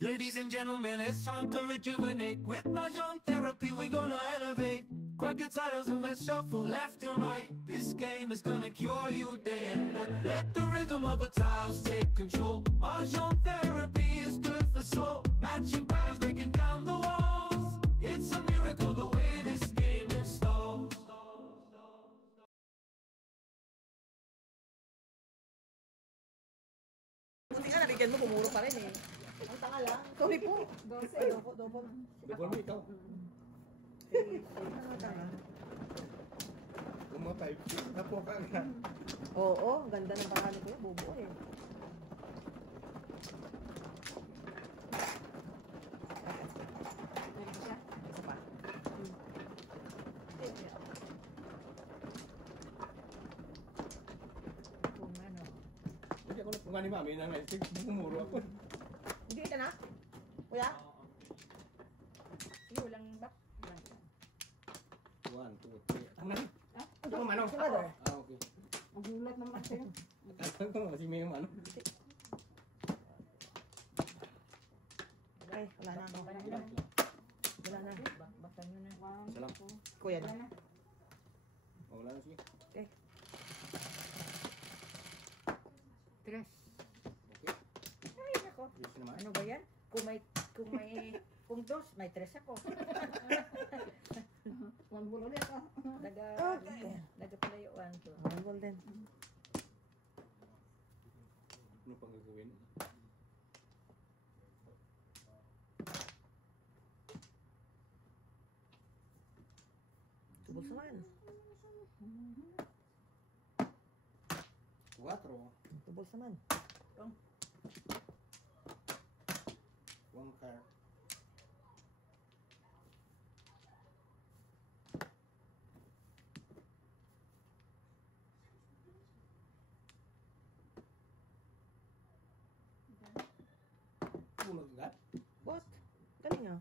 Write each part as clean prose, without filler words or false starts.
Ladies and gentlemen, it's time to rejuvenate. With Mahjong therapy, we're gonna elevate. Grab your titles and let's shuffle left and right. This game is gonna cure you day and night. Let the rhythm of the tiles take control. Mahjong therapy is good for soul. Matching patterns, breaking down the walls. It's a miracle the way this game installs. Buti nga, nabigyan mo, bumuro pa rin eh. Ang tanga lang. Sorry po. 12. Dopo. Double mo ikaw. Kung mga 5 na po ka nga. Oo, ganda ng pangalan ko yun, bubo eh. Isa pa. Kung ano. Hindi ako kung ni mami na nga, bumuro ako. Hindi ka na? Kuya? Sige, walang back. 1, 2, 3. Ang nani? Ito ang manong. Okay. Ang gulat naman sa'yo. Akala ko kasi may manong. Ay, wala na ako. Wala na. Baktan nyo na. Isa lang. Kuya na. Wala na sige. Okay. 3. Okay. Ay, nako. Yes naman. Ano ba yan? Kung dos, may 3 ako. One bulo ulit ako. Nagpalayuan ko. Ang golden. Ano pang gagawin? Tubos naman. 4. Tubos naman. 1 car. Bumaggat? What? Galing nga.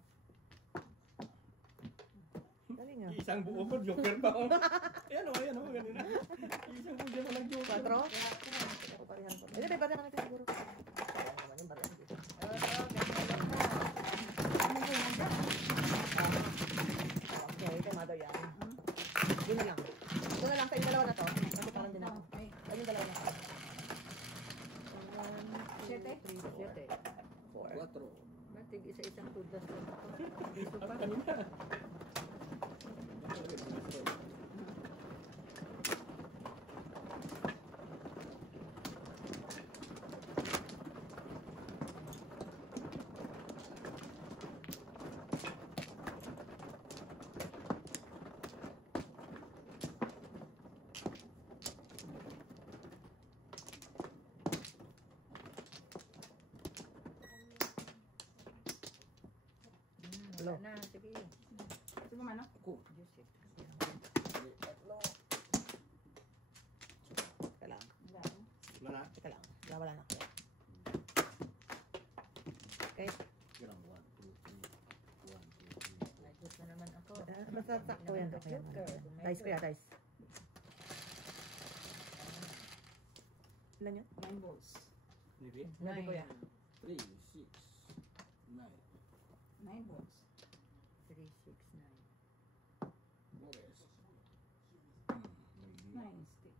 Galing nga. Isang buo ko, joker pa ako. Ayan o, ganun na. Isang buo dyan walang joker. 4? Ako parihan ko. Hindi, may barihan natin siguro. Sayang naman yung barihan dito. Okay, kay mother yan. Yun na lang. Ito na lang, kayong dalawa na to. Kasi parang din ako. Kayong dalawa na to. 7? 4. 4. Batig isa-isang tudas lang ako. Piso pa. Hello. Na, sige. Sige man, Ako. Joseph. Teka lang. Wala na? Teka lang. Wala na. Okay. Ganun, 1, 2, 3. 1, 2, 3. Ay, Diyos na naman ako. Basta sakto yan. Okay yan. Dice ko ya, dice. Ilan yun? 9 balls. Maybe? Nabi ko ya. 3, 6, 9. 9 balls. 3, 6, 9. Mores. 9 stick.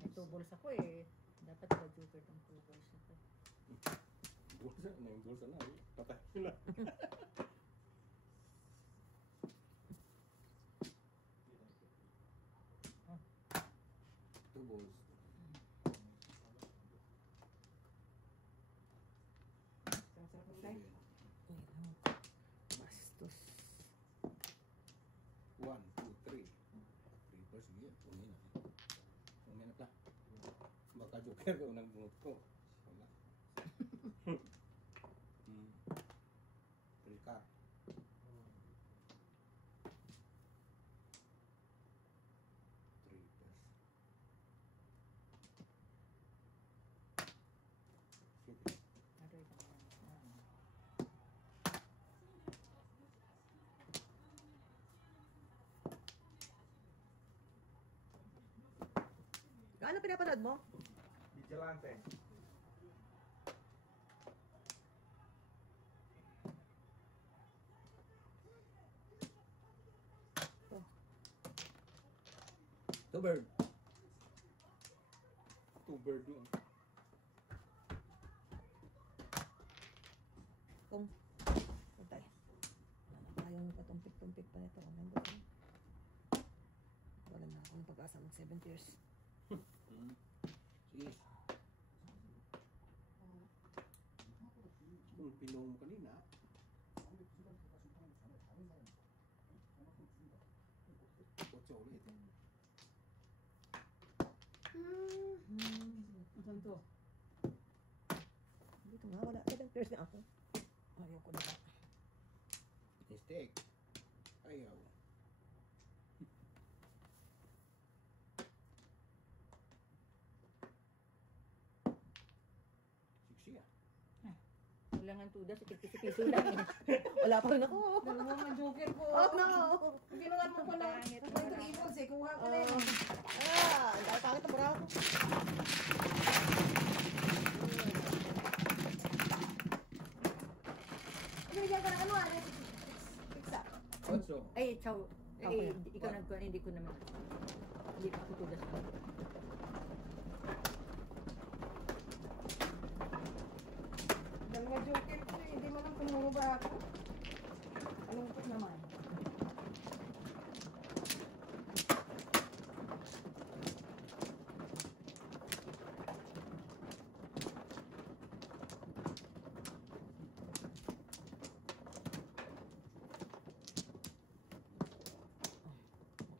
May 2 balls ako eh. Dapat ba joker ng 2 balls ako. Bulsa, na yung bulsa na. Patay sila. Two balls. Bastos. 1, 2, 3. 3 balls, sige. Umin na. Baka joker ko unang bunot ko. Wala. Pelika. Aray ka naman. Ano pinapanood mo? Vigilante. Two bird. Two bird yun. Kung, tayo. Ayaw mo pa tumpik-tumpik pa nito. Ang ganda. Wala na akong pag-asa mag 7 years. Sige. Kung pinuha mo kanina, kotse ulit. Saan to? Dito nga, wala. 7 years na ako. Ayaw ko na ba. Mistake. Ayaw. Siksi ah. Wala nga tuda, si piso lang eh. Wala pa rin ako. Dalawa nga joker ko. Oh, no. Ginawa mo ko lang. Ito ibon, eh. Kuha ko na yun. Ang dahil pangit ang buraw ko. Binigyan ka ng ano, ano? Pizza. Also, Ay, chow. Ako Ay, yan. ikaw nagkuha, hindi ko naman. Hindi pa ako tudas ko. Dalawa joker ko eh. Hindi mo lang kumuha ba ako? Anong ko naman?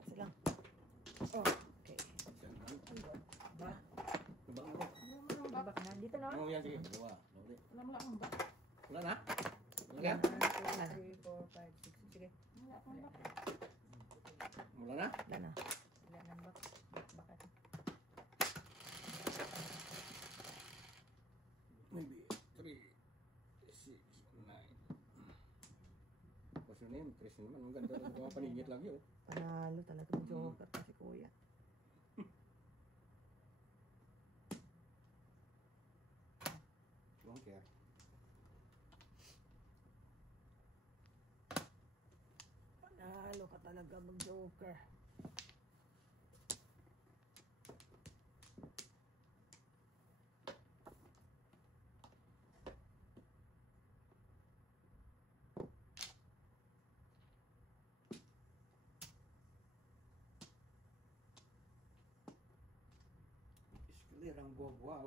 Sila. Oh, Okay. yan man. ba? Nabang ako. Babak na. Dito na. Oh, yan, sige. Dalawa. Dalawa. Wala mo lang ba? Wala na? Wala na? 1, 2, 3, 4, 5, 6. Sige. Wala akong bak. Wala na? Wala na. Wala nang bak. Bakat. Maybe 3, 6, 9. What's your name? Chris naman. Ang ganda ng mga paningit lang yun. Panalo talaga ng joker kasi kuya. Don't care. Panalo ka talaga mag-joker. Escalerang wow.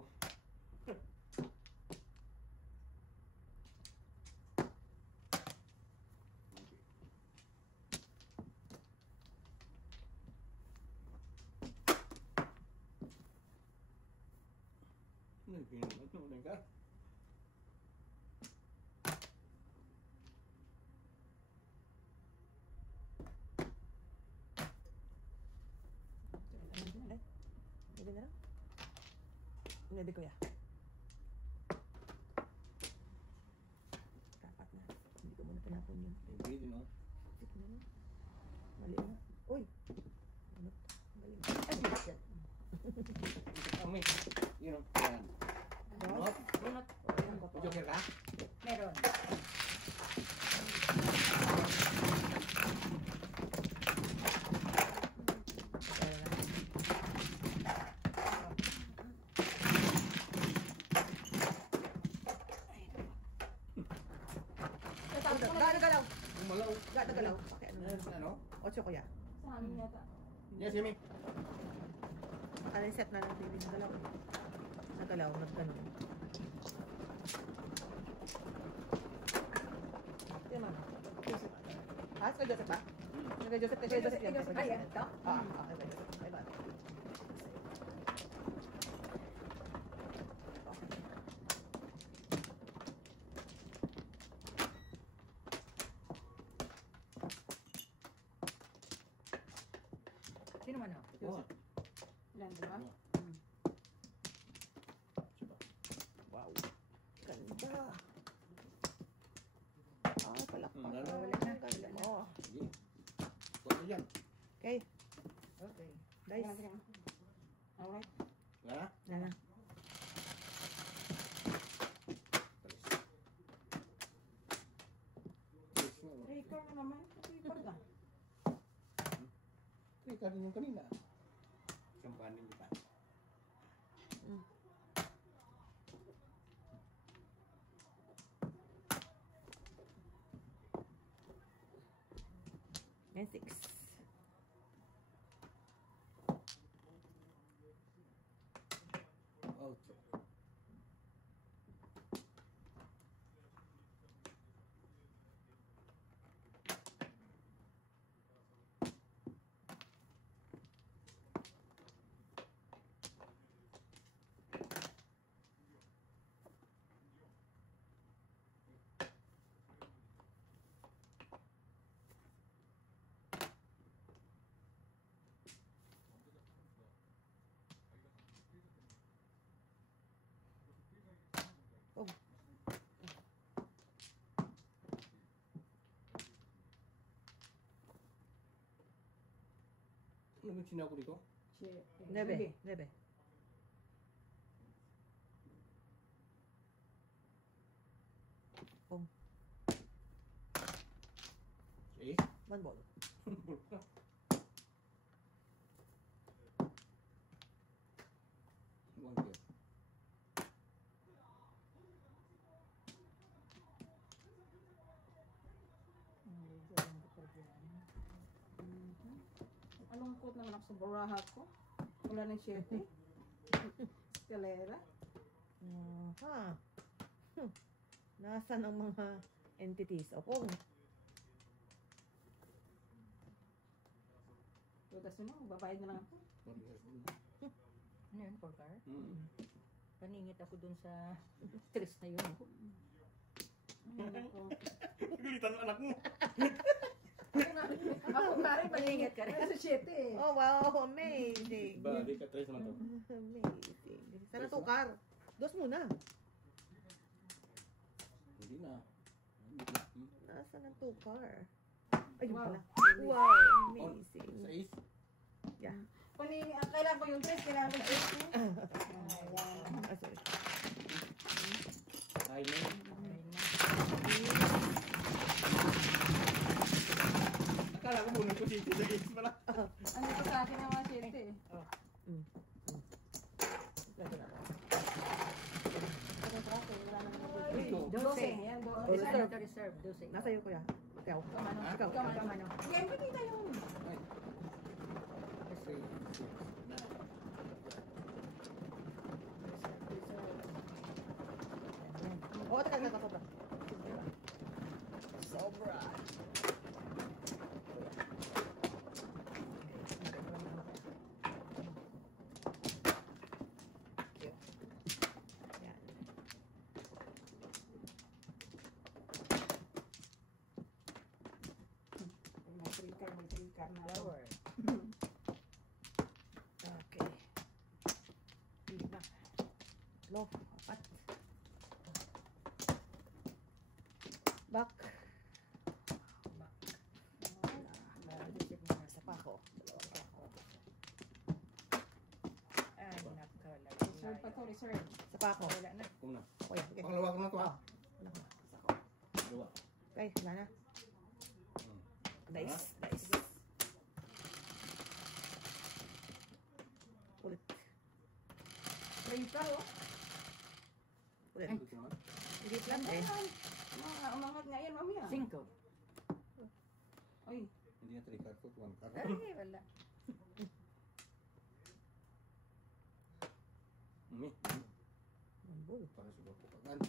Ano ka? Ay, pwede na lang. Pwede kuya. Dapat na. Hindi ko muna tinapon yun. Maybe, you know. Sige na lang. Mali na. Uy! Ano? Mali na. Ay, shit. Kami, you know, yan. Not? Bunot. Joker ka? Meron. Galaw! Umalaw. Galaw! Okay, ano na? Ano? 8 kuya. Sa amin yata. Yes, Yumi. Ano yung set na ng TV? Nagalaw. Nagalaw, nagganon. Yan mama. Joseph. Ah, sa Joseph ba? Kay Joseph, kay Joseph yan. Joseph, Kay ay, Joseph. ito? Okay, kay Joseph. Bye bye. Sino man ako? Oh. Ilan, diba? Wow. Ganda. Ah, palakpak. Wala na. Wala na. Ganda mo. Sige. Tuwa dyan. Okay, Okay. guys. Alright. Wala na? Na lang. Yes, no. Record na naman. Record na. Ikaw din yung kanina. Sampanin kita. Yan, 6. Out. Oh. Ano yung sinaw ko dito? 9. 9. Oh, Eh? 1 ball. One here. Alungkot naman ako sa baraha ko. Wala ng 7. Escalera. Ha. Nasaan ang mga entities? Opo. Tudas mo, babayad na lang ako. One here. Ano yun, for car? Paningit ako dun sa stress na yun. Gulitan anak mo. Ako nga rin, Maningit ka rin. Sa 7 eh. Oh, wow. Amazing. Balik ka, tres naman to. Amazing. Sana tukar. 2 muna. Hindi na. Hindi na. Nasaan ang tukar? Ayun Wow. pala. Wow, Sa amazing. ace. Yeah. Panini, kailangan ko yung 3, kailangan ko yung 8. Ayan. Ah, sorry. High na. Akala ko muna ko dito sa ace pala. Ano pa sa akin ang mga 7 eh. Lagyan ako. Ano pa ako, wala nang Ito. 12. Yan, Reserve. Reserve, 12. Nasa iyo, kuya. Ikaw. Kamano? Ikaw. Kamano? Game pa kita yung... Ay. Kasi, Oo, teka, sobra. Sobra. Yan. May 3 car na lang. Flower. Okay. Hindi na. Low. 4. Back. Isip mo na. Isa pa ako. Dalawa pa ako. Ay, nakalagay. Reserve pa to, reserve. Isa pa ako. Wala na. kung na. Okay, okay. Pangalawa ko na to ah. Wala ko. Isa ako. Dalawa. Okay, wala na. Nice. Nice. Ulit. 30 oh. Ulit. Ito naman. Hindi lang eh. Umangat nga yan, mamaya. 5. Ay, Hindi na 3 card ko, 1 card. Ay, wala. Mambol. Para sa bako kagan.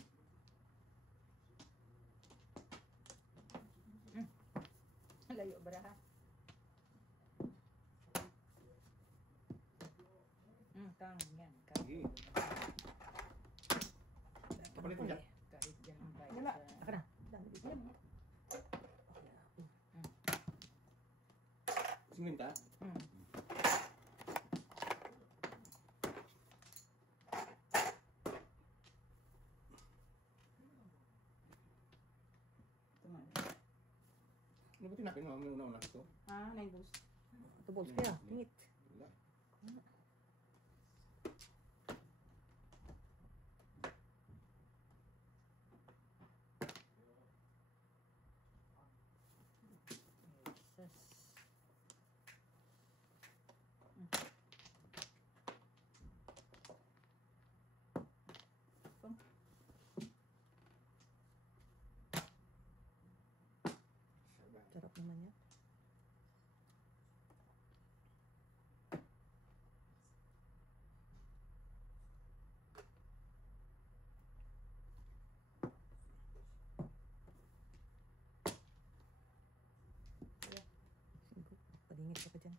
Layo baraha. Tang, yan. Sige. Kapalit mo dyan. Kahit dyan ang bayo Wala. sa... Aka na. Dami dito. Siminta. ito man. Ano ba tinapin mo? May una-una ito. Ah, 9 boost. Ito balls kaya. Tingit. Wala. Jesus. Ito ka dyan.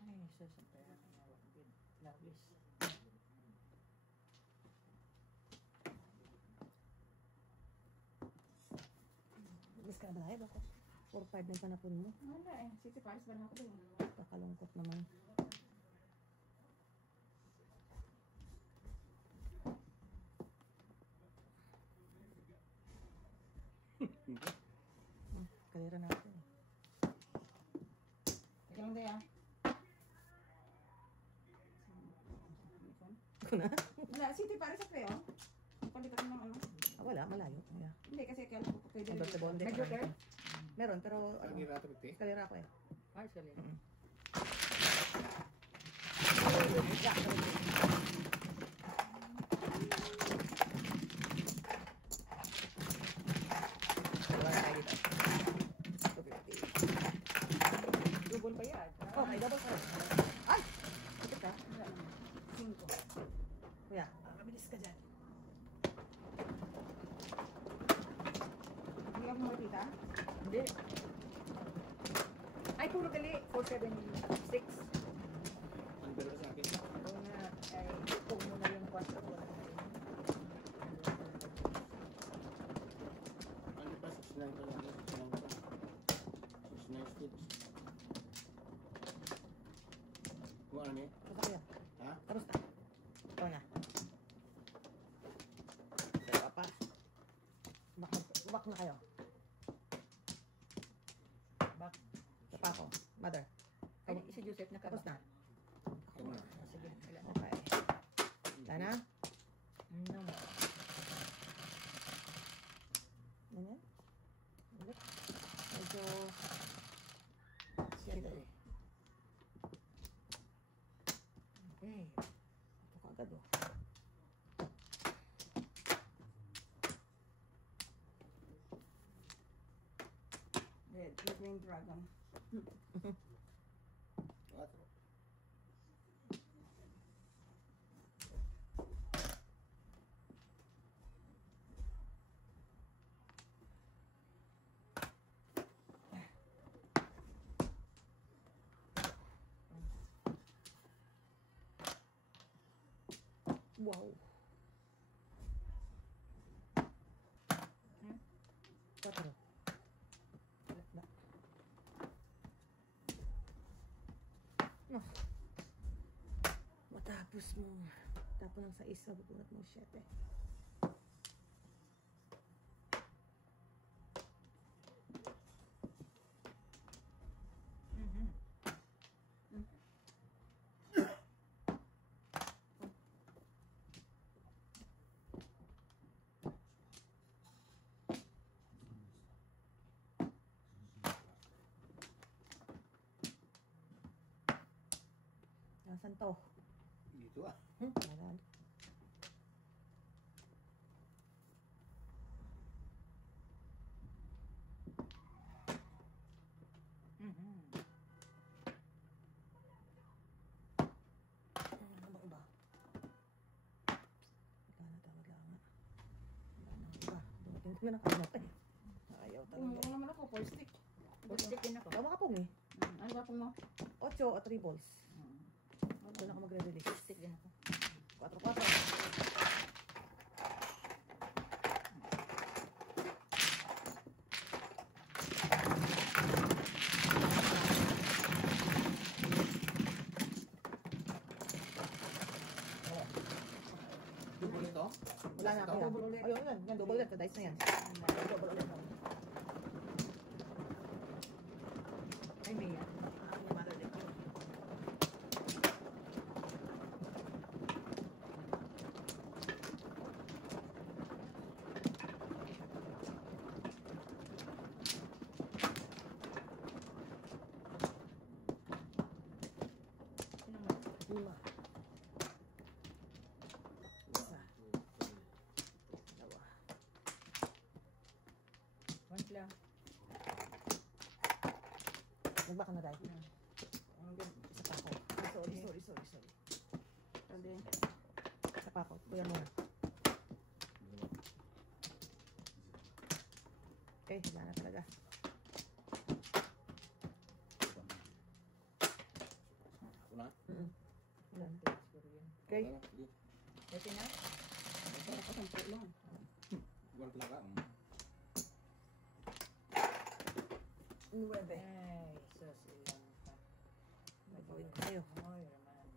Ay, sus, ang pera. Good. Lovely. Miss ka na ba tayo? 4-5 na yung panapon mo. Wala eh. City Paris ba na ako doon? Kakalungkot naman. Kalira natin. Teka lang tayo. Kuna? Wala, City Paris ako eh, oh. Palitan ng ano. Wala, malayo. Yeah. Hindi, kasi kaya ko pwede Ang Dr. Bonde. Medyo care? Meron, pero Ang hirata bigti. kalira ko eh. Ah, sorry. Wala tayo dito. 250. Double pa yan. Oh, ay double pa. Ay! Ito ka. Wala naman. 5. Kuya, mabilis ka dyan. Hindi ako makikita. Hindi. Ay, puro gali. 476. Ang pero sa akin. Oo nga. Ay, kung mo na yung 4. Wala na yun. Ano pa 69 pa lang. 69 pa. 69 stitch. Kung ano niya? Ito kuya. Ha? Tapos na. Ito na. Dalawa pa. Bak na kayo. Back. Ito pa ako. Mother. Ay, si Joseph na Tapos na. Ito muna. Sige, wala na. Okay. Wala na? No. Ganyan. Ulit. Medyo... Siyete. Okay. Ito ka agad oh. Red Green Dragon. 4. Wow. Tatlo. Wala. No. Matapos mo. Tapos ng 6, mabubunot mo 7. Mhm. Nasaan to? Dito ah. Wala. Mhm. Ano ba iba? Wala na tawag lang nga. Wala na iba. Dumating ko na nakalimutan eh. Ayaw Kung talaga. naman ako, 4 stick. Full stick din ako. Tama ka pong eh. Ano ba pong mo? 8 o 3 balls. Mm. Doon ako magre-release. Full stick din ako. 4-4. Double ito? Wala na ako. Double ulit. Ayun, yan. Yan, double ulit. Dice na yan. Double ulit. Nagbaka na dahil. Ang ganda. Isa pa ako. Sorry. Pwede. Isa pa ako. Kuya muna. Okay, wala na talaga. Ako na. Wala. Siguro yun. Okay. Wala na, sige. Pwede na? Para ka 10 lang. Iwan pala ka. 9. Ay, sus, ilang pa. Magawin tayo. Ay, raman.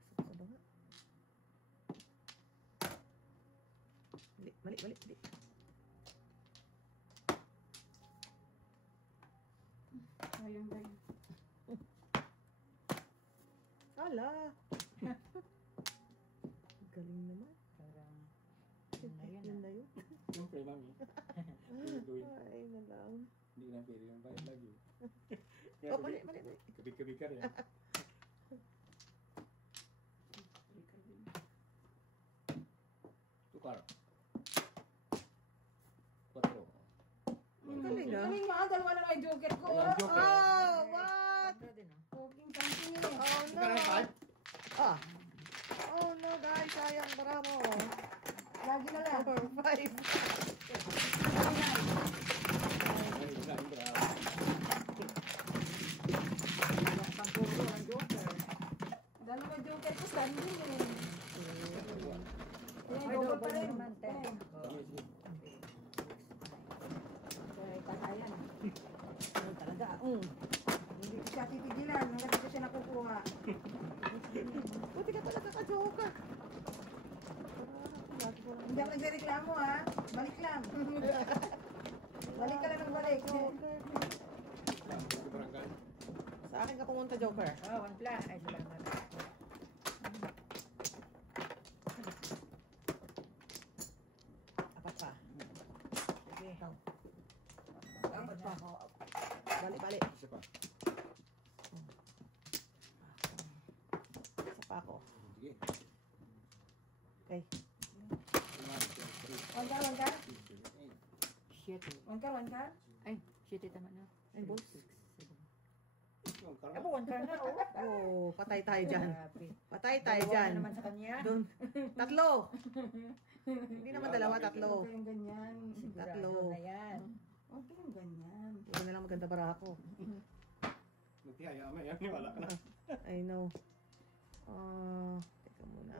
Pasok sa banga. Mali. Sayang dahil. Ala! Galing naman. Parang, yun na yun. Yun ah. na yun. Siyempre, mami. Gawin. Ay, na lang. Hindi na pwede yung bayad lagi. Oh, mali. Kabig-kabig ka rin. Tukar. 4. Galing ah. Galing nga, dalawa na may joker ko. Walang joker. Oh, what? Ganda din, ah. Poking kanting eh. Oh, no. Ah. Oh, no, guys. Sayang. Bravo. Lagi na lang. Number 5. Ay, isang bravo. Pang puro ang joker. Dalawa joker ko, standing eh. Ay, Ay, double pa double rin. naman, 10. Sige, Oh, sige. Kaya kakayan. Ano talaga? Hindi ko siya titigilan. Hanggang dito siya nakukuha. Buti ka talaga ka-joker. Hindi ako nagreklamo ha. Balik lang. Balik ka lang ng balik. Barangay. Sa akin ka pumunta, joker. Oh, one pla. Ay, salamat. Apat pa. Sige. Apat pa. Bali. Isa pa. Isa pa ako. Sige. Okay. 1 ka, 1 ka? Shit. 1 ka, 1 ka? Ay, shit, tama na. Ay, boss. Abo, one car na, oh. Oh, patay tayo dyan. Grabe. Patay tayo Dalawa dyan. na naman sa kanya. Doon. Tatlo. Hindi naman dalawa, tatlo. Huwag kayong ganyan. Tatlo. Sigurado na yan. Huwag kayong ganyan. Hindi na lang maganda para ako. Nagtihaya mo yan. Wala ka na. I know. Teka muna.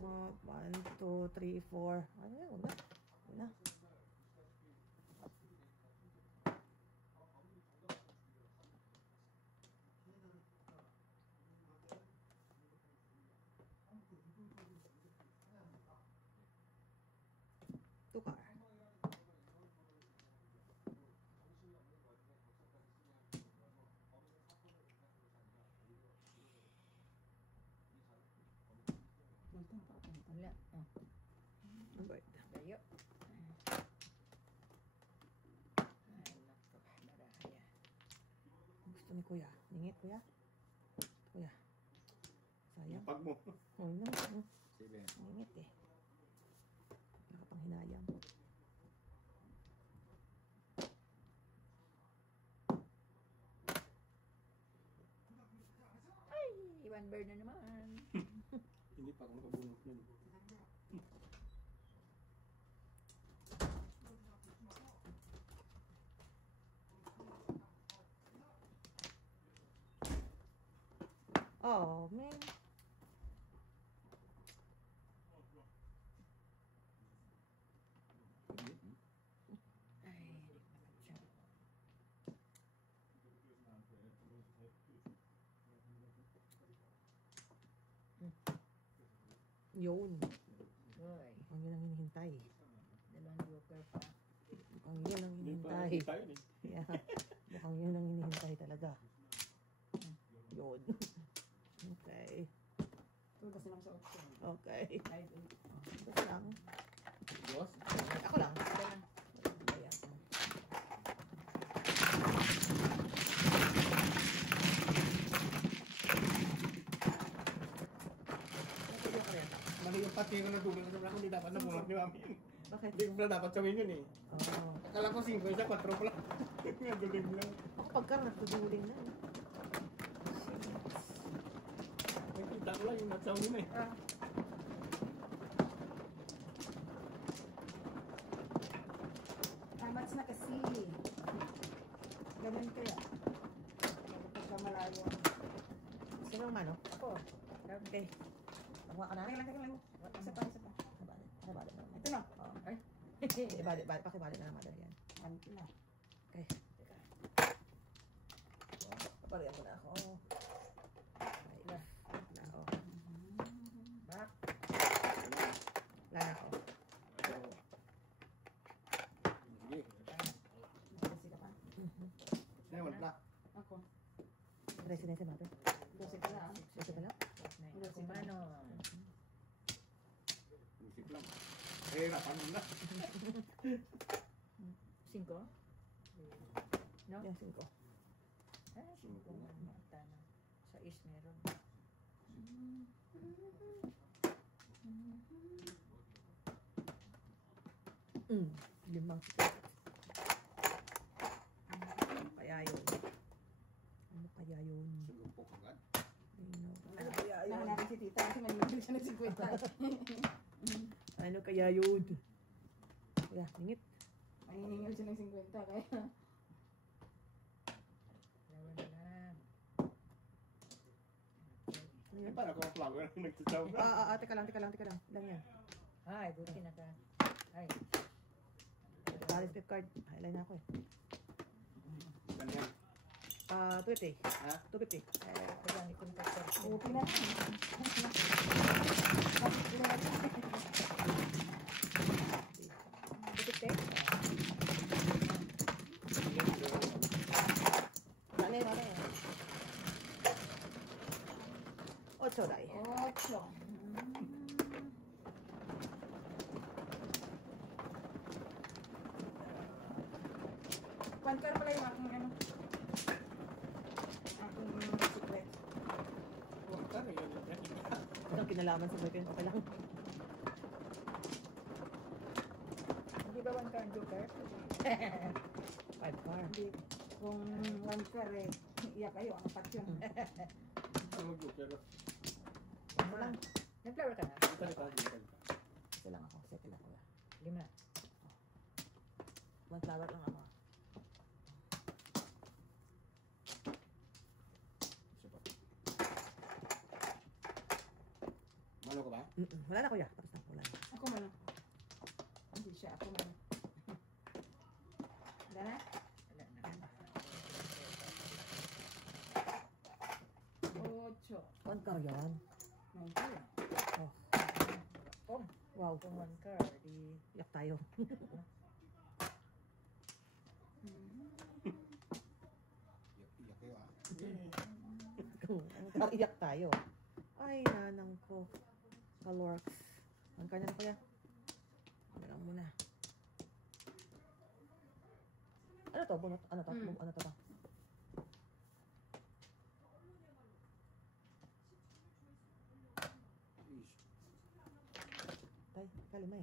1, 2, 3, 4. Ano yan? Wala. Wala. Tukar. Wala. Oh, Albert. layo. Ay, nako. Maraya. Gusto ni Kuya. Ningit, Kuya. Kuya. Sayang. Pag mo. Oh, no. Sige. Ningit eh. Nakapanghinayang. Iwan bird na naman. Hindi pa ako nakabunot nun. Oh, man. Ay, hindi naman siya. Yun. Uy, Ang yun ang hinihintay. dalawang joker pa. Mukhang yun ang Hindi pa hinihintay. tayo eh. Yeah. Mukhang yun ang hinihintay talaga. Yun. Okay. Ito kasi lang sa option. Okay. Ay, Ito lang. Diyos. Ako lang. Ito lang. Ayan. yata. Mali yung pati ko natulog kasi ako hindi dapat nabunot ni Mami. Bakit? Hindi ko pala dapat gawin yun eh. Oo. Akala ko 5 siya, 4 pala. Galing lang. Ako pagka nagtuduling na. Nakita ko lang yung natsaw yun eh. Amats na kasi. Ganun kaya. Pagka malayo. Sino ang mano? Ako. Okay. Pagwa ka na. Teka lang. Isa pa. Nakabalik na. Ito na. Oo. Pakibalik na naman yan. Ito na. Okay. Paparihan ko na ako. Ay, na ako. Back. Wala na ako. Sige. Kasi ka pa. Sino wala? Ako. Resi na si Mate. Kasi ka na. Resi ka lang? Si Mano. Musik lang. Eh, napanon na. 5? No? Yan, 5. Ah, 5 nga. Tama. Sa is meron. Limang. Ano kaya yun? Ano kaya yun? Sulumpok agad. Ano kaya yun? Nahanapin si tita kasi manimigil siya ng 50. Ano kaya yun? Kuya, lingit. Manimigil siya ng 50 kaya. Lawan na lang. Eh, para ko ang flower ang nagtataw na. Teka lang. Lang yan. Ay, buti na ka. Ay. Balance flip card. Highline na ako eh. Ganyan. 250. Ha? 250. Kailangan ikong takot. Buti na. Vale. 8 dai. 8. Pankar pala yung aking ano. Aking secret. Huwag ka rin yun. Walang kinalaman sa boyfriend. Okay lang. Hindi ba 1 card joker? 5 car. Hindi. Kung one car eh, iyak kayo, ang apat yun. Ano mag-joker? Ano lang. Nag-flower ka na? Dito na tayo. Ito lang ako. Settle ako. 5. 1 flower lang ako. Isa pa. Malo ka ba? Wala na kuya. Tapos na. Wala na. Ako man. Hindi siya, ako man. Wala na? Wala na. 8. 1 car yan. 9. Oh, Wow. kung 1 card, di... Iyak tayo. Iyak kayo ah. Ang car, iyak tayo. Ay, nanang ko. Kalorks. Ang kanya na kuya. Ano lang muna. Ano to? Bunot? Ano to? Ano to ba? Tay, kalima eh.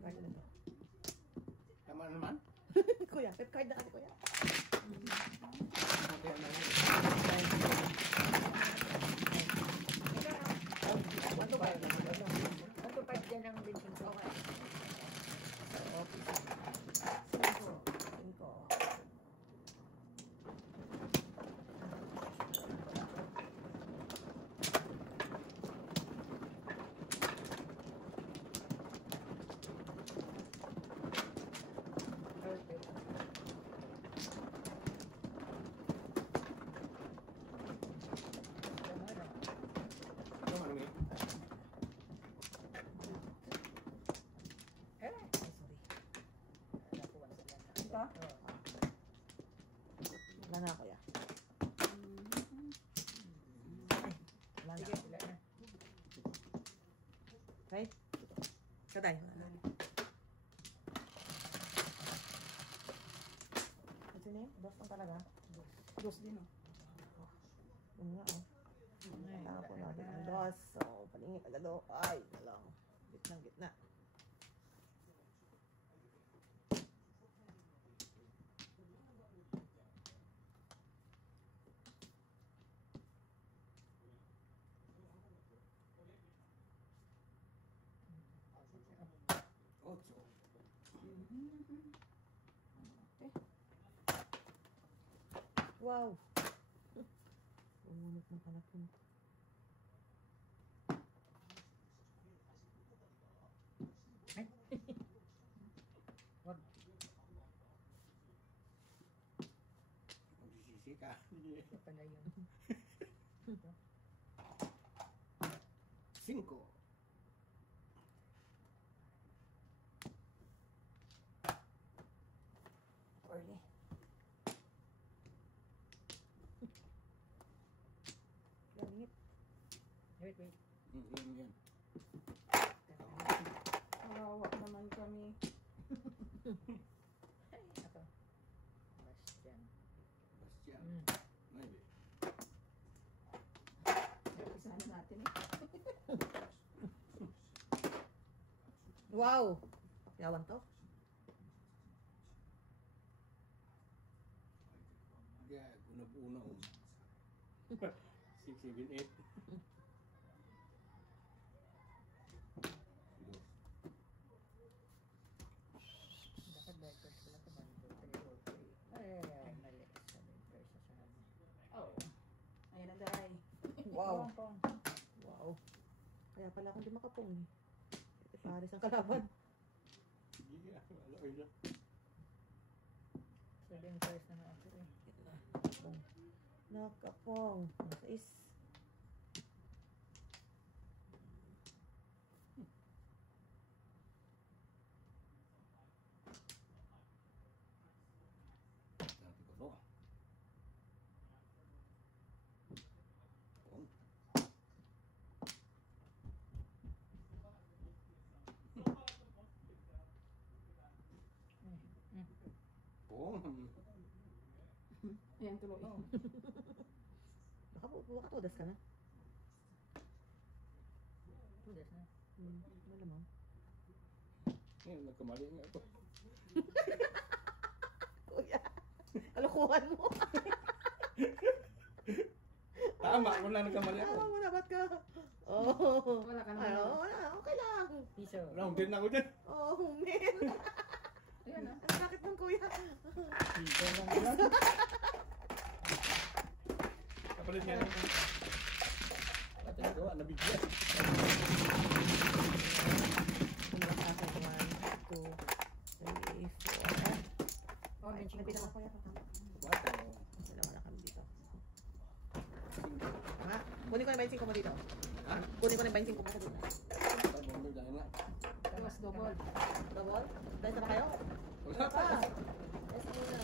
Card na to. Tama naman? Kuya, pep card na kasi kuya. Okay na yun. Ano ba? Ano pa dyan ang binsing ko? Ano man eh? Ito? Wala na kuya. Wala na. Sige, wala na. Okay? Katay. Wala na. Ito na yun? Dos lang talaga. Dos din oh. Yun nga oh. Kailangan ko na Ang dos. So, paningit agad o. Ay, nalang. Gitnang gitna. Ocho. Wow. Umunot ng kalapon. Wag. Magsisisi ka. Ito pala yun. Cinco. Early. Langit. Wait, wait. Yan. Kawawa naman kami. Ako. Bastian. Bastian. Mm. Nueve. Isahan natin eh. Wow. Yawan to. Ya, una-una. 6, 7, 8. Dapat backwards pala ito. 1, 2, 3, 4, 3. Ay, mali. 7 versus 1. Oh. Ayan ang daray. Wow. Pong. Wow. Kaya pala akong di makapong eh. Paris ang kalaban. Sige, wala ko yun. 7 versus na ako eh. Nakapong. Nakapong. Is. Nanti ko to. Pong. Pong. Ayan tuloy. Oh. Baka todas ka na. Tudas na. Wala ma'am. Ngayon, nagkamali nga ako. Kuya. Kalokohan mo. Tama, wala nagkamali ako. Tama mo na, ba't ka? Oh. Wala ka Ay, naman. wala. Okay lang. Piso. Round din ako dyan. Oh, man. Ayan ah. Ang sakit ng kuya. Piso lang lang. Kapalit nga lang. Pati nagawa, nabigyan. Umalas ka sa 1, 2, 3, 4. Oh, Ay, mention ko nabilang na. ako kuya. Bata. Dalawa na kami dito. Cinco. Ha? Kunin ko na 25 mo dito. Ha? Kunin ko na 25 mo dito. Tabong mo dahil na. Mas double. Double? Dahil sa na kayo? Wala pa. Yes, muna.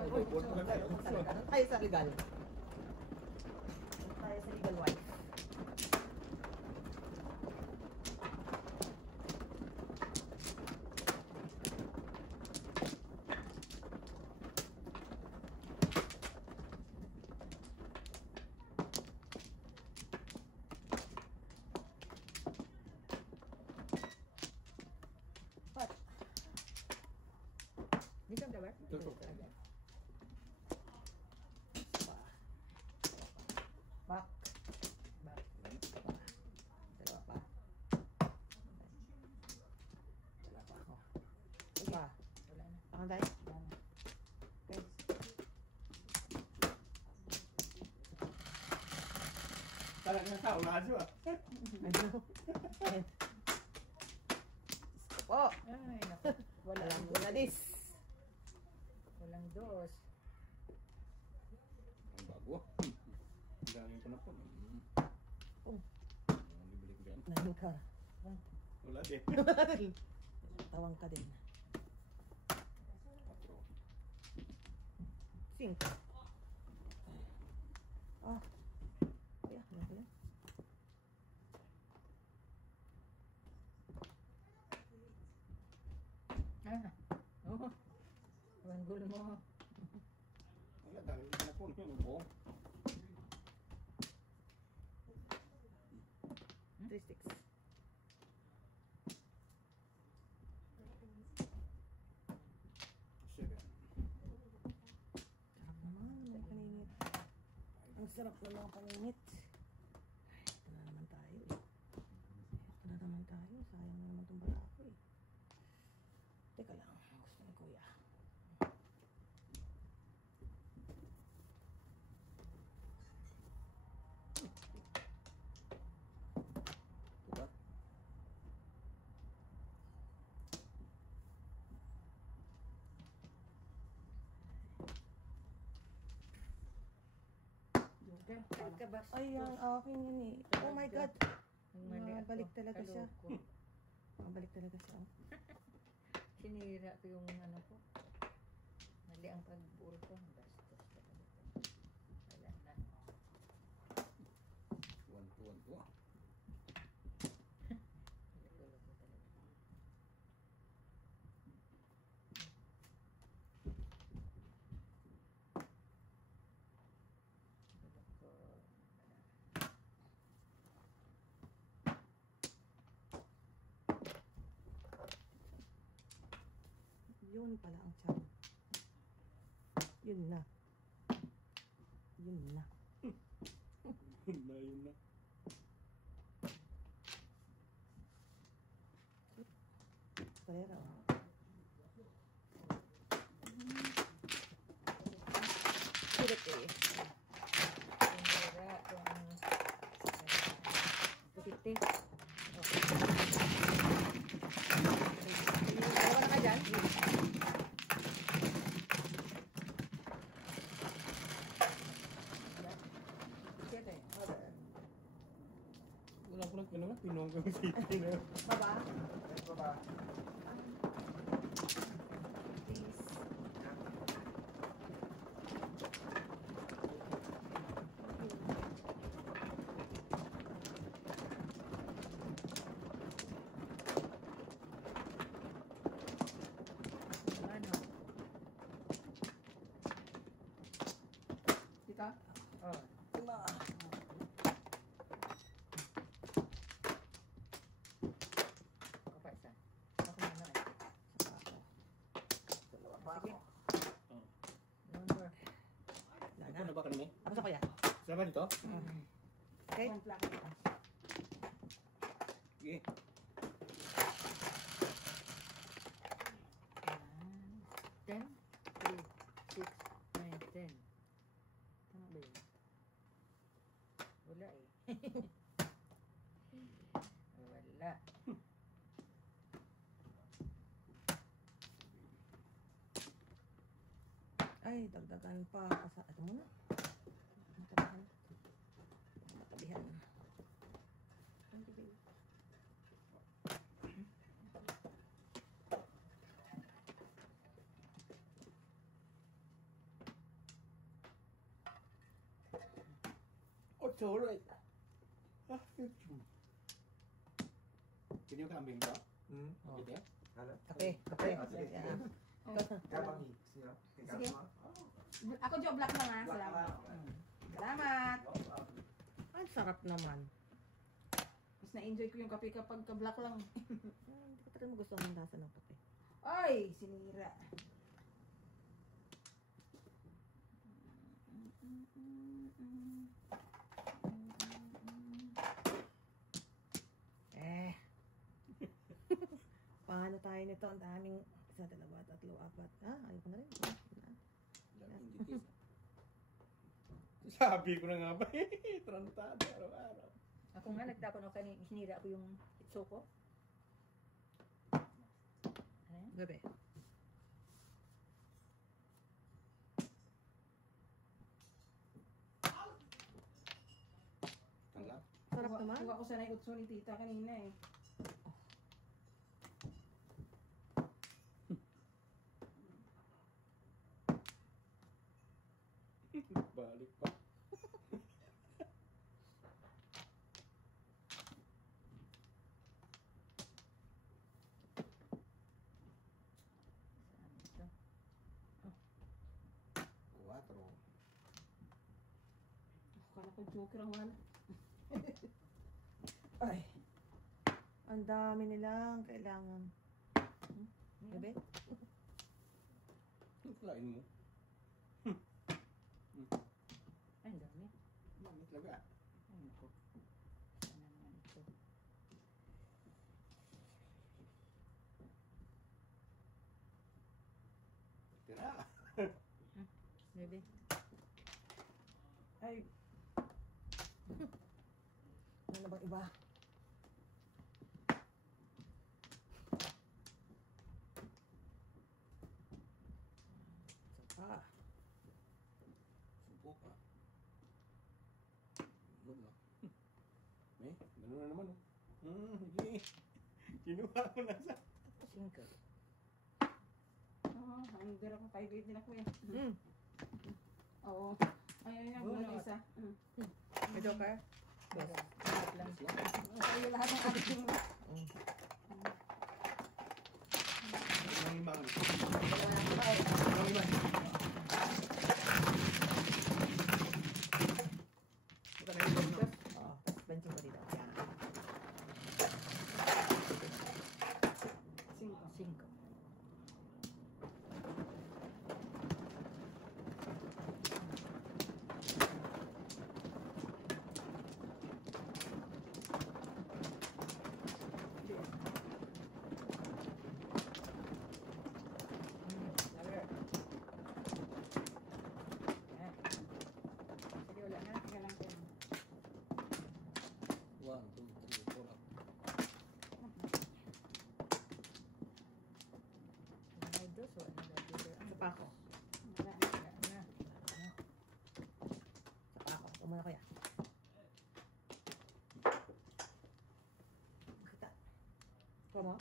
Ay, buwan ko na tayo. Tayo sa legal. Tayo sa legal wife. Dito ang dabar? Dito. Back. Back. Dalawa pa. Dalawa pa ako. Iba. Wala na. Ako tayo? Wala na. Okay. Talagang tao, lahat siya. Ano? Ayan. Po. Ay, naku. Walang wala dis. Walang dos. Ang bago. Ang dami ko na po. Oh. Bibili ko dyan. Nahing ka. Wala din. Tawang ka din. Patro. 5. Ah. Kuya, ano ko yan? Ah. Oh. Wanggol mo. Wala, dahil na po. Yung buong. 3 sticks. Seven. Sarap naman ng mga paningit. Ang sarap ng mga paningit. Ay, ito na naman tayo eh. Ito na naman tayo. Sayang na naman itong bala ko eh. Teka lang. Gusto ni Kuya. Diba? Joker. Kabas. Ay, ang akin yun eh. Oh my God. Ang mali ako. Mabalik talaga siya. Kaloko. Mabalik talaga siya. Oh. Sinira ko yung ano ko. Mali ang pagbuo ko. Bastos talaga. Wala na. 1, 2, 1, 2. Naluloko ko talaga. Naluloko. Yun pala ang tiyan. Yun na. Yun na. Yun na. Palera. Oh. Sulit eh. Sinira yung positive. Okay. Dalawa na ka dyan. Siete. Wala ko lang pinong ko city na. Baba. Baba. Please. Ano? Tika. Oh. Lima. Ako pa isa. Ako muna eh. Saka ako. Dalawa pa Sige. ako. Number. Wala Ako na. na ba ka namin? Ako sa kuya. Sama dito? Okay? Sige. Ten, 3, 6, 9, 10. Tama ba yun? Wala eh. Wala. Ay, dagdagan pa. Ito muna. Matabihan. Matabihan. Thank you, baby. Ocho, right? Ah, ocho. Kini yung kambing ba? Hmm. Gitu ya? Ano? Kape. Kape. Ah, sige. Yeah. Kabangi. Siya. Sige. Ako job black lang ha. Salamat. Salamat. Ay, sarap naman. Mas na-enjoy ko yung kape kapag ka-black lang. Hindi ko talaga magustuhan ang lasa ng kape. Ay, sinira. Eh. Paano tayo nito? Ang daming isa, dalawa, tatlo, apat. Ah, ayoko na rin. Yan, hindi tis. Sabi ko na nga ba eh. Trantado araw-araw. Ako nga nagtapon ako kanina. Sinira ko yung itso ko. Ano yan? Gabi. Tanggap. Sarap naman. Kuha ko sana yung utso ni tita kanina eh. Balik pa. Saan ito? Cuatro. Kala ko joker ang wala. Ay. Ang dami nilang kailangan. Bebe? Kulain mo. Ay, ang dami. Dami talaga. Ay, naku. Sana naman ito. Tira. Bebe. Ay. Ano na bang iba? Isa pa. Subo ka. Ano na? Eh, ganun na naman. Sige. Kinuha ko na sa... Singka. Oo, ang dira ko 5-8 din ako eh. Hmm. Oo. Ayun nga, Oo, bulat no. isa. May joker? Yes. Lahat lang. Sa'yo lahat ng ating Mangimang. Mangimang. Bukan na yun, no? Oo. Tapos benching ko dito. Yan. 5. Singka. Sabi. Yan. Sige, wala na. Teka lang po. 1, 2, 3, 4. May dos o ano ba? Isa pa ako. Wala na. Wala na. Isa pa ako. Umuna ko yan. Kita. Ikaw mo?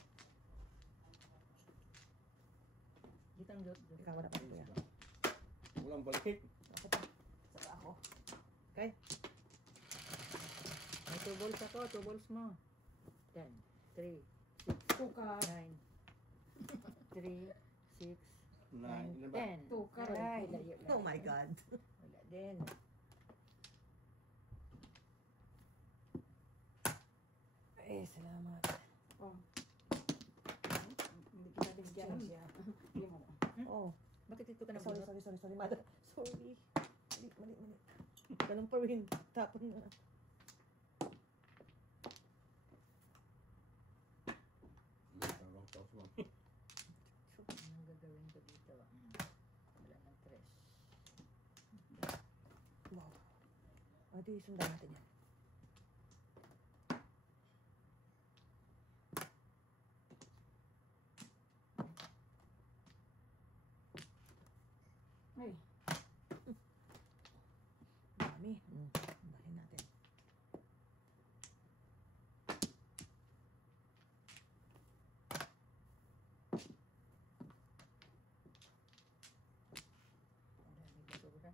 Ditang dot. Ikaw wala pa rin kuya. Walang balik. Ako pa. Isa pa ako. Okay. May 2 balls ako. 2 balls mo. 10, 3, Tukar. 9, 3, 6, 9, 9, 10. Tukar. Ay, Ay. layo lang. Oh my God. Wala din. Eh, salamat. Oh. Hindi kita binigyan. Siya. Hindi mo. Oh. Bakit ito ka Sorry, nabunot? sorry, mother. Sorry. Mali. Ganun pa rin. Tapon na. Parang tapos mo. Anong gagawin ko dito? Wala ng tres. Wow. O, di sundan natin yan. Ay. Dami. Dami natin. Ang dami ko sobra.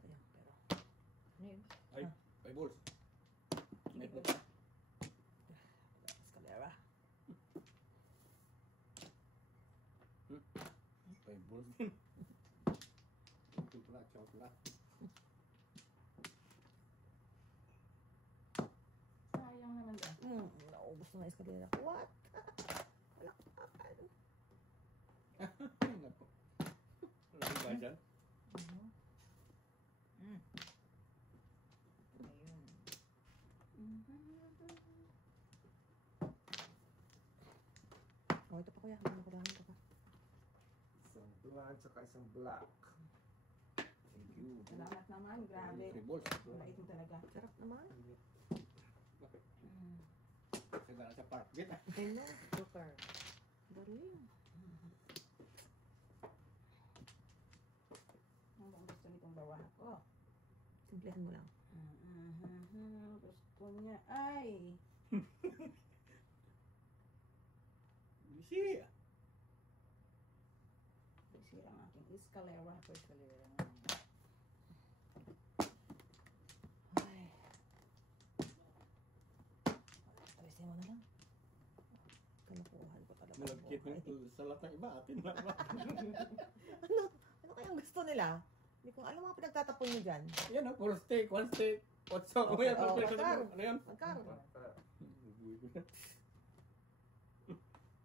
Sayang, pero. Ano yun? Ay, 5 balls. May Hindi ko balls. Escalera. 5 balls din. Chocolate, chocolate. sayang naman ba? Naubos na nga escalera. What? Palakpakan. Ay, naku. Wala ba dyan? Ano? Ayun. Oh, ito pa kuya. Ano ko lang ito pa. Isang black tsaka isang black. Thank you. Salamat naman. Grabe. 3 balls. Wala ito talaga. Sarap naman. Sagana sa park. Get ah. I know. Sukar. Galing. Ano bang gusto nitong bawa ko? Simplihan mo lang. Gusto niya ay Busy. sira ang aking escalera. Tapos kalira nga. Ay. Alisin mo na lang. Kalukuhan ko talaga. Nalagkit mo ito sa lahat ng iba, atin lang ba? Ano kayang gusto nila? Hindi ko alam mga pinagtatapon nyo dyan. Yan o, full steak, one steak. What's up? Okay, Ano yan? magkano? Ano yan? Magkano?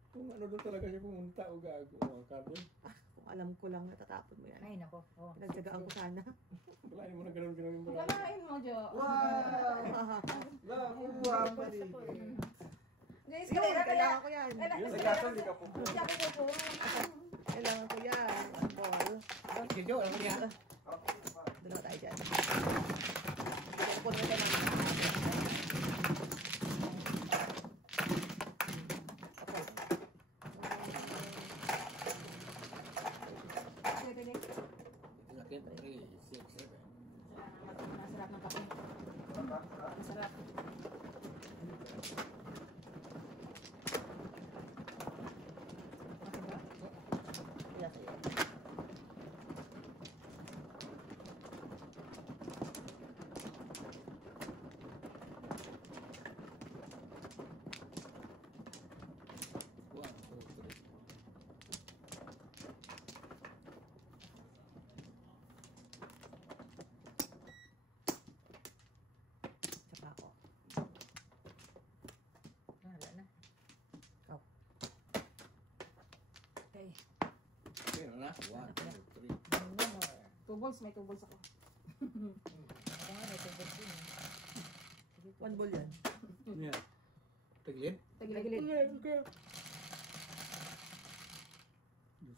Kung ano doon talaga siya pumunta o gago. Mga karbon. Kung alam ko lang natatapon mo yan. Ay, nako. Oh, Pinagtsagaan ko sana. Wala mo na ganun-ganun yung marami. Ganahin mo, Jo. Wow! Nakuha pa rin. Guys, Yun, kailangan ko yan. Sa gaso, hindi ka pupunta. Kailangan ko yan. Ball. Si Joe, alam mo niya? Dalawa tayo dyan. Puno na tayo Laki, 3, 6, 7. Masarap ng kape. Masarap. Kaya sa'yo. One, two, three. Tsaka ako. wala na. Okay. Okay, ano na? 1, 2, 3. No more. Two balls, may two balls ako. Ako nga, may tubig din. One ball yan. Yan. Taglid? Tagilid.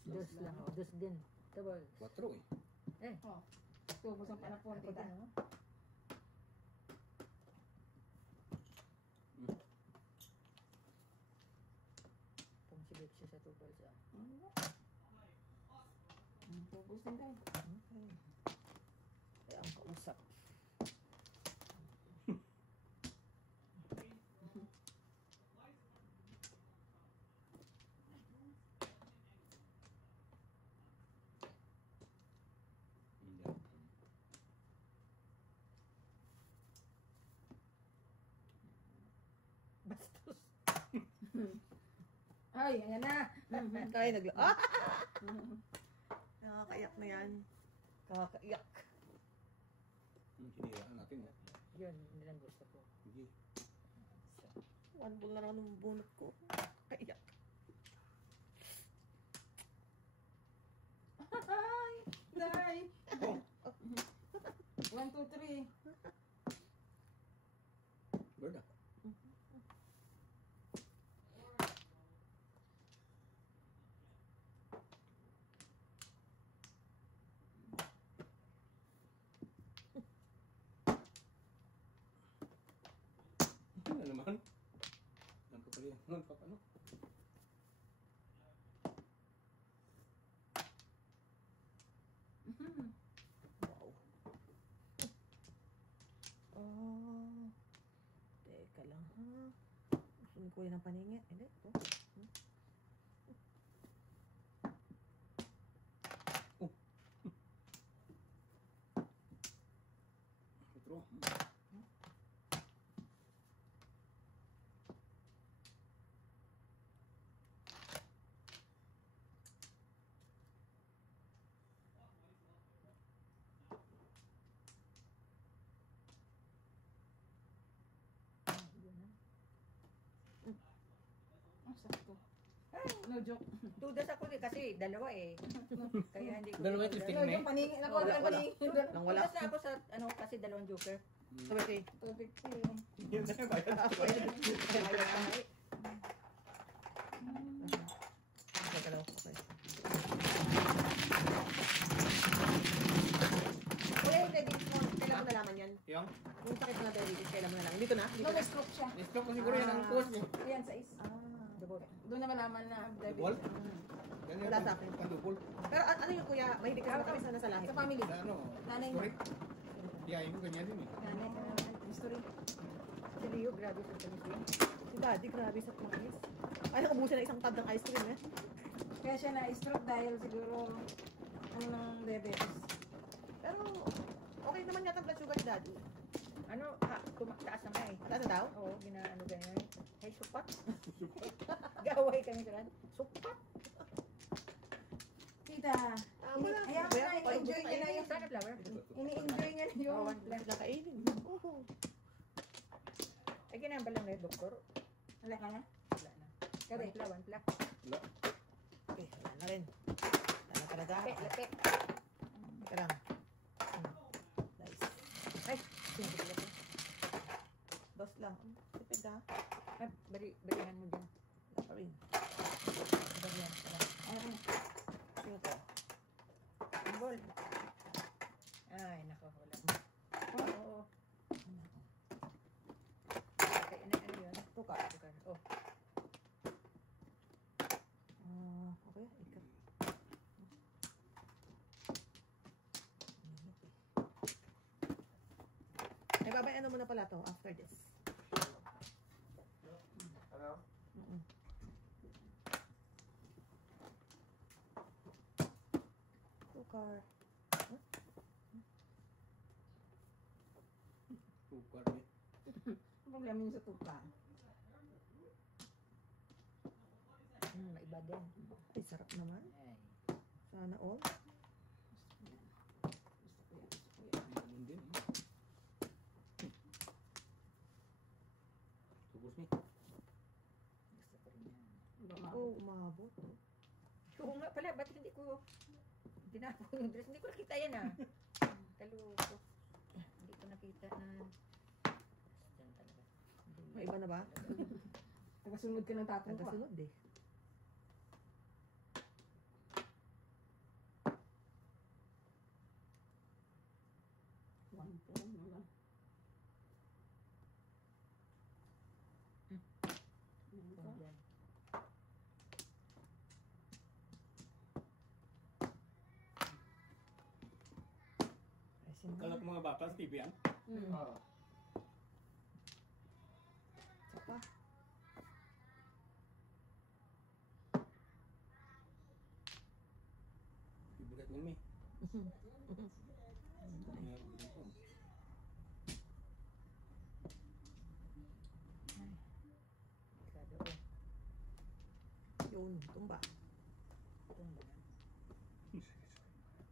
Dos lang. Oh, dos din. Double. 4 eh. Oh. Two balls ang panapon, Ako tita. din, oh. Pumsilip siya sa tubal siya. Two balls din tayo. Okay. Kaya ang kausap. Hindi. Bastos. Ay, ayan na. Kaya naglo. Ah! Nakakaiyak na yan. Nakakaiyak. Hiniraan natin yan. Yun, yun lang gusto ko. Sige. One ball na lang ng bunot ko. Nakakaiyak. Ay! Day! 1, 2, 3. Bird ah. Ano naman? Ano ka pala yan? Ano ka pa ano? Wow. Oh. Teka lang ha. Gusto ko yun ng paningit. Hindi, ito. Otro. Ang sakto. No joke. Dudas ako din kasi dalawa eh. Kaya hindi ko. Dalawa yung twisting No na joke, paningin. Nakuha Wala, ng wala. paningin. Nang wala. Dudas na ako sa ano kasi dalawang joker. Sabi ko eh. Tubig ko. Yun na yung bayad. Ayaw tayo. Teka lang. Okay. Kuya, yung diabetes mo, kailan mo nalaman yan? Yung? Yung sakit mo na diabetes, kailan mo nalaman? Dito na? Dito No, na? may stroke siya. Ni-stroke ko siguro yan ang post eh. Ayan, sa is. Ah. Double. Doon naman naman na Dubol? diabetes. Yan yung Wala sa akin. Pandubol. Pero ano yung kuya, mahilig ka naman kami sana sa lahi. Sa family. Sa ano? Nanay mo. Story. Tiyahin ko ganyan din eh. Nanay ka history. Si Leo, grabe sa chemistry. Si daddy, grabe sa pangis. Kaya ubusin na isang tab ng ice cream eh. Kaya siya na-stroke dahil siguro ano ng diabetes. Pero okay naman yata ang blood sugar ni daddy. Ano, taas naman eh. Taas na daw? Oo, ginaano ganyan. Ay, supat. Gaway kami sa kan. Supat. Tita, Tama na. Ayan, Kaya, enjoy niya na yung sunflower. ini-enjoy niya na Oh, yung one plant. Nakainin. Oo. Ay, ginamba lang na yung doktor. wala ka na? Wala na. One pla, one pla. Okay, wala na rin. Wala na talaga. Lapit, lapit. Teka lang. Nice. Ay, simple lang. Dos lang. Tipid ha. Ay, barihan mo dyan. Wala pa rin. Barihan. Sino to? Ball. Ay, nako, wala. Oo. Okay, ano yun? Tukar. Tukar. Oh, Okay, ikat. Ay, babay, ano muna pala to after this? Ano? Mm-mm. Tukar. Tukar eh. Ang problema yun sa tuka. maiba din. Ay, sarap naman. Ay. Sana all. Ganun din. Tubos ni. Gusto ko rin yan. Oh, umabot. Oo nga pala, ba't hindi ko tinapon yung dress? Hindi ko nakita yan ah. Taloko. Hindi ko nakita na... Yan talaga. May iba na ba? Nakasunod ka ng tapon ko. Nagkasunod eh. Yan. Resin Kala na. ko mga bata sa TV yan. Oo. Isa pa. Ibugat mo mi. Kado ko. Yun, tumba. Tumba.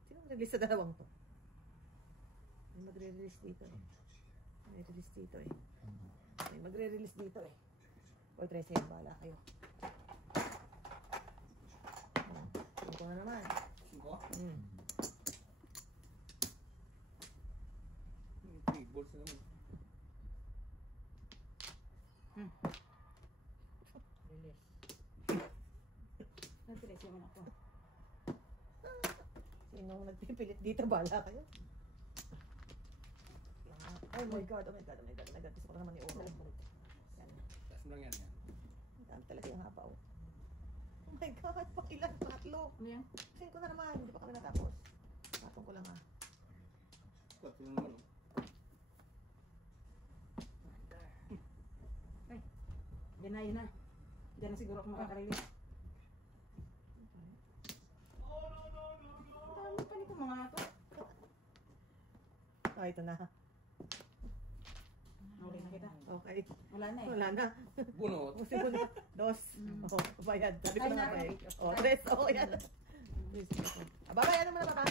Sino mag-release sa dalawang to? May magre-release dito eh. May release dito eh. May magre-release dito eh. O, 13, bahala kayo. Ito na naman. Singko? Hmm. Three balls na naman. Release. Nagtiresyo mo na ako. Sinong nagpipilit dito, bahala kayo. Oh my God, oh my God, oh my God, oh my God. Gusto ko na naman yung oras. Yan. Taas mo lang yan. Dami talaga yung hapaw. Oh my God, pang ilan? Pangatlo. Ano yan? Kasi ko na naman, hindi pa kami natapos. Tapong ko lang ah. Kwatro na naman. Yan na, yan na. Diyan na siguro ako makakarelease. Ang dami pa nito mga ito. Ah, ito na. Okay na kita. Okay. Wala na eh. Wala na. Bunot. Gusto mo na. Dos. Oh, bayad. Sabi ko Ay, na na, ba eh. okay. Oh, tres. Oh, yan. Babay, ano mo na, papa?